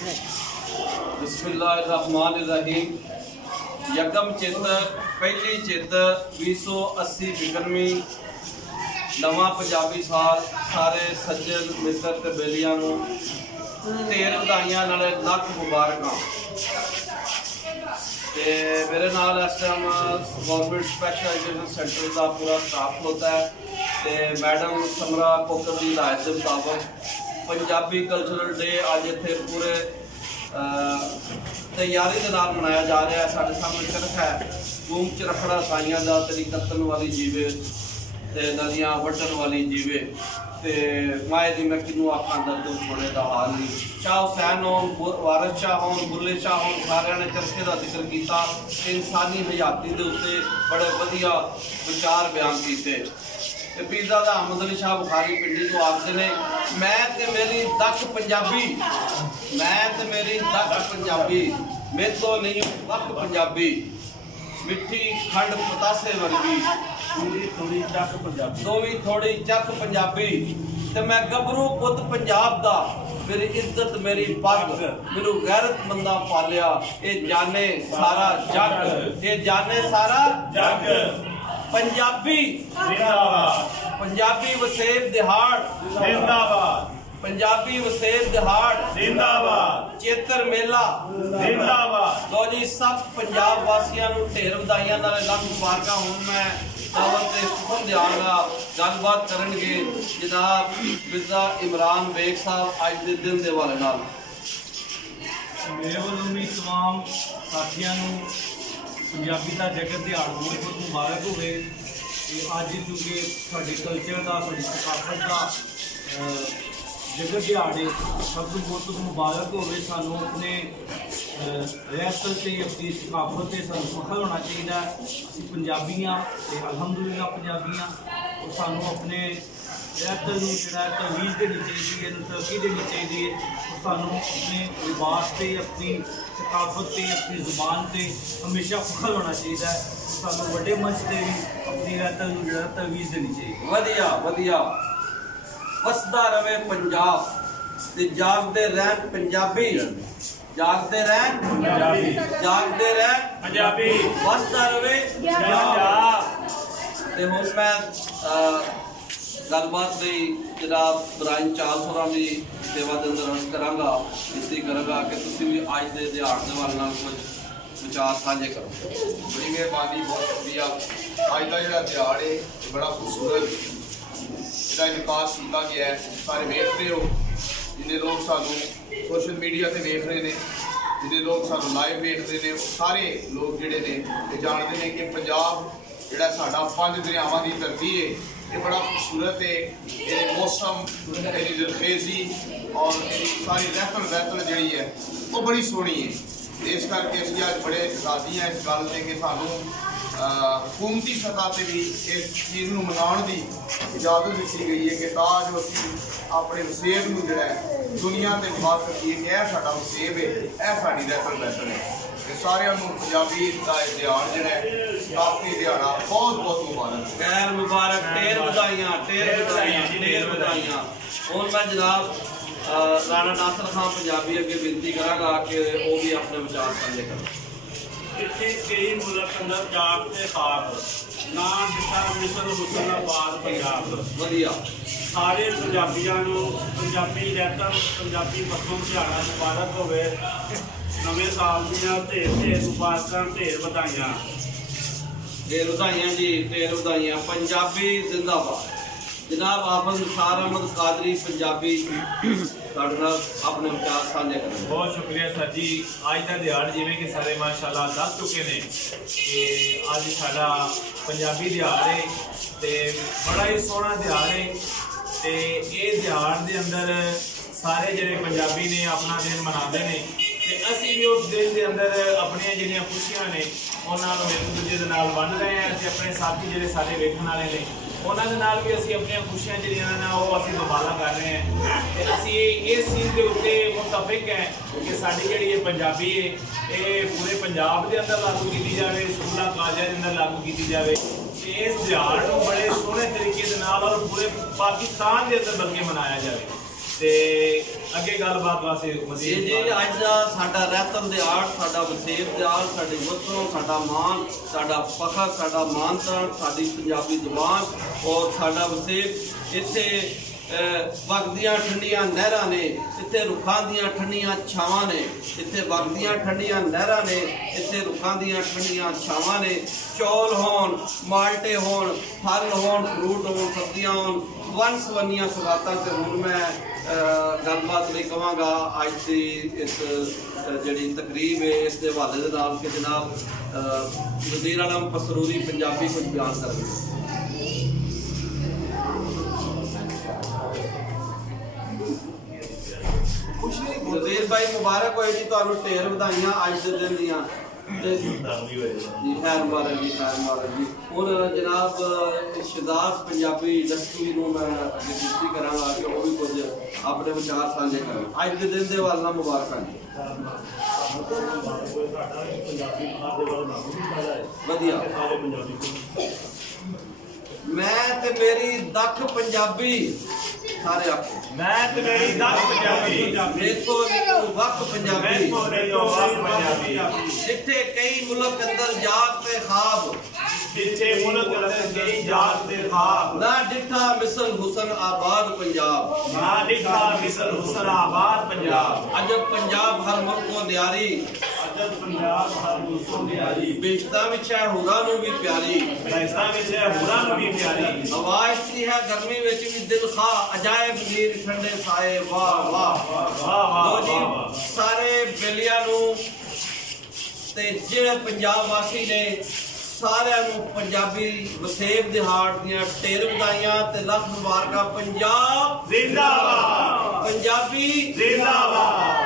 बिस्मिल्लाहिर्रहमानिर्रहीम। यकम चित पहली चित 2080 विक्रमी नवा पंजाबी साल सारे सज्जन मित्र ते बेलियां नूं ढेर बधाइयां नाल लख मुबारकां। ते मेरे नाल इस time government special education centre का पूरा स्टाफ होता है ते मैडम समरा कोकर की हिदायत के मुताबिक पंजाबी कल्चरल डे अज इत्थे पूरे तैयारी के नाल मनाया जा रहा है। साढ़े सामने चरख है घूम च रखड़ा साइयां दा तेरी कत्तन वाली जीवे ते नदियां वटन वाली जीवे ते माए दी मैं किनू आखां दर्द छोड़े दा हाल नहीं। शाह हुसैन होन वारिस शाह होन बुल्ले शाह होन सारियां ने चरखे का जिक्र किया। इंसानी हयाती के उत्ते बड़े वधिया विचार बयान किए। पीरज़ादा अहमद अली शाह बुखारी पिंडी तो आखते ने मैं ते मेरी दख पंजाबी, मैं ते मेरी दख पंजाबी, मेरे तो नहीं वक पंजाबी, मिठी खंड पतासे वर्गी थोड़ी चक पंजाबी, दोवी थोड़ी चक पंजाबी। ते मैं गबरू पुत पंजाब दा, मेरी इज्जत मेरी पग, मेनू गैरतमंदा पालिया ये जाने सारा जग, ये जाने सारा जग। पंजाबी जिंदाबाद, पंजाबी वसेब दिहाड़ जिंदाबाद, पंजाबी वसेब दिहाड़ जिंदाबाद, चेतर मेला जिंदाबाद। लो जी सब पंजाब वासियों को ढेर बधाइयां नाल लख मुबारकां। हुण मैं दावत ते सुखन दियाँगा गलबात करनगे जनाब मिर्जा इमरान बेग साहब अज दे दिन दे हवाले नाल। मेरे वालों भी तमाम साथियों को पंजाबी का जगत दिहाड़ बहुत बहुत मुबारक होवे। अज चूंकि साडे कल्चर का साडी सकाफत का जगत दिहाड़े सब कुछ बहुत बहुत मुबारक होवे। सानू अपने रहसल से अपनी सकाफत से सानू फखर होना चाहिए। असीं पंजाबी हाँ ते अलहमदुलिल्लाह पंजाबी हाँ। और सानू अपने रहसल नूं जिहड़ा तवीज़ देनी चाहिए, तरक्की देनी चाहिए। और सानू अपने लिबास से अपनी सकाफत से अपनी जुबान से हमेशा फखर होना चाहिए। सानू बड़े मंच से भी अपनी रहसल नूं जिहड़ा तवीज़ देनी चाहिए। वधिया वधिया वसदा रवे पंजाब ते जागदे रहन पंजाबी, जागदे रहन पंजाबी, जागदे रहन पंजाबी, वसदा रवे पंजाब। ते हुण मैं गलबात लई जनाब इब्राहिम चाल होरां दी सेवा दे अंदर अर्ज करांगा, विनती करांगा कि तुसीं भी अज दे दिहाड़ दे हवाले नाल कुछ विचार साझे करो। बड़ी मेहरबानी, बहुत शुक्रिया। अज का जो दिहाड़ है बड़ा खूबसूरत इसका इनकास किया गया है। सारे वेख रहे हो जिन्हें लोग सानू सोशल मीडिया से वेख रहे हैं, जिन्हें लोग सानू लाइव वेख रहे हैं, सारे लोग जोड़े ने जानते हैं कि पंजाब जोड़ा साडा 5 दरियावां की धरती है। ये बड़ा खूबसूरत है। ये मौसम, ये जरखेजी और सारी रहतल रहतल जी है वो बड़ी सोहनी है। इस करके असीं अज बड़े राजी हैं इस गल से कि सानू हुकूमती सतह पर भी इस चीज़ को मनाने की इजाजत दी गई है कि ताज असीं अपने वसेब को जोड़ा दुनिया से विखा सकीए कि यह साडा वसेब है, यह साडी रहतल रहतल है। सारिਆਂ ਨੂੰ पंजाबी का दिहाड़ जिहड़ा काफी दिहाड़ा बहुत बहुत मुबारक, खैर मुबारक, ढेर बधाइयां, ढेर बधाइयां, ढेर बधाइयां। हुण मैं जनाब राणा नासिर खान पंजाबी अगे विनती करांगा कि वो भी अपने विचार साझे करें। इत्थे कई मुल्क अंदर जाग ते खाक ना दिता मिसल हुसनाबाद पंजाब वधिया। सारे पंजाबियों को पंजाबी रहतल पंजाबी पसों दिहाड़ा मुबारक होवे। नवे साल दियां ढेर ढेर मुबारकां, ढेर बधाइयां, ढेर बधाइयां जी, ढेर बधाइयां। पंजाबी जिंदाबाद। जनाब हाफिज़ निसार अहमद कादरी पंजाबी अपने विचार साझे करें। बहुत शुक्रिया सर जी। अज का दिहाड़ जिवें कि सारे माशाल्लाह दस चुके ने कि अज साडा पंजाबी दिहाड़ है ते बड़ा ही सोहना दिहाड़ है। ते ये दिहाड़ दे अंदर सारे जिहड़े पंजाबी ने अपना दिन मनाते हैं ते असीं भी उस दिन के अंदर अपनियां जिहड़ियां खुशियां ने उन्हां नूं एक दूजे दे नाल वंड रहे हैं ते अपने साथी जिहड़े साडे वेखण वाले ने उन्हां दे नाल भी असीं अपनियां खुशियां जिहड़ियां ने वो असीं दोबारा कर रहे हैं। ते असीं इस चीज़ के उत्ते मुतफिक हैं कि साडी जिहड़ी ये पंजाबी है ये पूरे पंजाब के अंदर लागू की जाए, स्कूलों कॉलेजों के अंदर लागू की जाए। इस दिहाड़ को बड़े सोहने तरीके और पूरे पाकिस्तान के अंदर बल्कि मनाया जाए। ਤੇ ਅੱਗੇ ਗੱਲਬਾਤ ਵਾਸਤੇ ਜੀ ਜੀ ਅੱਜ ਦਾ ਸਾਡਾ ਰਹਿਤਲ ਦਿਹਾੜ, ਸਾਡਾ ਵਸੇਬ ਦਿਹਾੜ, ਸਾਡੀ ਵਸੋਂ, ਸਾਡਾ ਮਾਨ, ਸਾਡਾ ਫਖਰ, ਸਾਡਾ ਮਾਨਤਾਨ, ਸਾਡੀ ਪੰਜਾਬੀ ਜ਼ੁਬਾਨ ਔਰ ਸਾਡਾ ਵਸੇਬ। ਇੱਥੇ ਵਗਦੀਆਂ ਠੰਡੀਆਂ ਨਹਿਰਾਂ ਨੇ, ਇੱਥੇ ਰੁੱਖਾਂ ਦੀਆਂ ਠੰਡੀਆਂ ਛਾਵਾਂ ਨੇ, ਇੱਥੇ ਵਗਦੀਆਂ ਠੰਡੀਆਂ ਨਹਿਰਾਂ ਨੇ, ਇੱਥੇ ਰੁੱਖਾਂ ਦੀਆਂ ਠੰਡੀਆਂ ਛਾਵਾਂ ਨੇ। ਚੌਲ ਹੋਣ, ਮਾਲਟੇ ਹੋਣ, ਫਲ ਹੋਣ, ਫਰੂਟ ਹੋਣ, ਸਬਜ਼ੀਆਂ ਹੋਣ, ਵੰਨ ਸਵੰਨੀਆਂ ਸੁਗਾਤਾਂ ਤੇ ਹੁਣ ਮੈਂ ਗੱਲਬਾਤ ਲਈ ਕਹਾਂਗਾ ਅੱਜ ਦੀ ਇਸ ਜਿਹੜੀ ਤਕਰੀਬ ਹੈ ਇਸ ਦੇ ਹਵਾਲੇ ਦੇ ਨਾਲ ਕਿ ਜਨਾਬ ਵਜ਼ੀਰ ਆਲਮ ਪਸਰੂਰੀ ਪੰਜਾਬੀ ਕੁਝ ਬਿਆਨ ਕਰਨਗੇ। ਵਜ਼ੀਰ ਭਾਈ ਮੁਬਾਰਕ ਹੋਏ ਜੀ, ਤੁਹਾਨੂੰ ਢੇਰ ਵਧਾਈਆਂ ਅੱਜ ਦੇ ਦਿਨ ਦੀਆਂ। जी खैर मुबारक जी, खैर मुबारक जी। और जनाब शहजाद पंजाबी इंडस्ट्री में मैं बेनती करांगा कि वो भी कुछ अपने विचार साझे करें अज के दिन के वाल मुबारक जी। वधिया मैं ते मेरी दख पंजाबी सारे आखो मैं ते मेरी दख पंजाबी देखो वक पंजाबी जिथे कई मुल्क अंदर जाग ते ख्वाब जिथे मुल्क अंदर कई जाग ते ख्वाब ना डिठा मिसल हुसन आबाद पंजाब ना डिठा मिसल हुसन आबाद पंजाब अजब पंजाब हर मुल्क को न्यारी अजब पंजाब हर मुल्क को न्यारी बेशता विच है हुरां नूं भी प्यारी बेशता विच है हुरां नूं भी प्यारी हवा इसकी है गर्मी विच भी दिल खा अजायब नीर ठंडे साए वाह वाह वाह वाह जी सारे बेलियां नूं ते जिहड़े पंजाब वासी ने सारिਆਂ ਨੂੰ ਪੰਜਾਬੀ ਵਸੇਬ ਦਿਹਾੜ ਦੀਆਂ ਢੇਰ ਵਧਾਈਆਂ ਤੇ ਲੱਖ ਮੁਬਾਰਕਾਂ। ਪੰਜਾਬ ਜ਼ਿੰਦਾਬਾਦ, ਪੰਜਾਬੀ ਜ਼ਿੰਦਾਬਾਦ।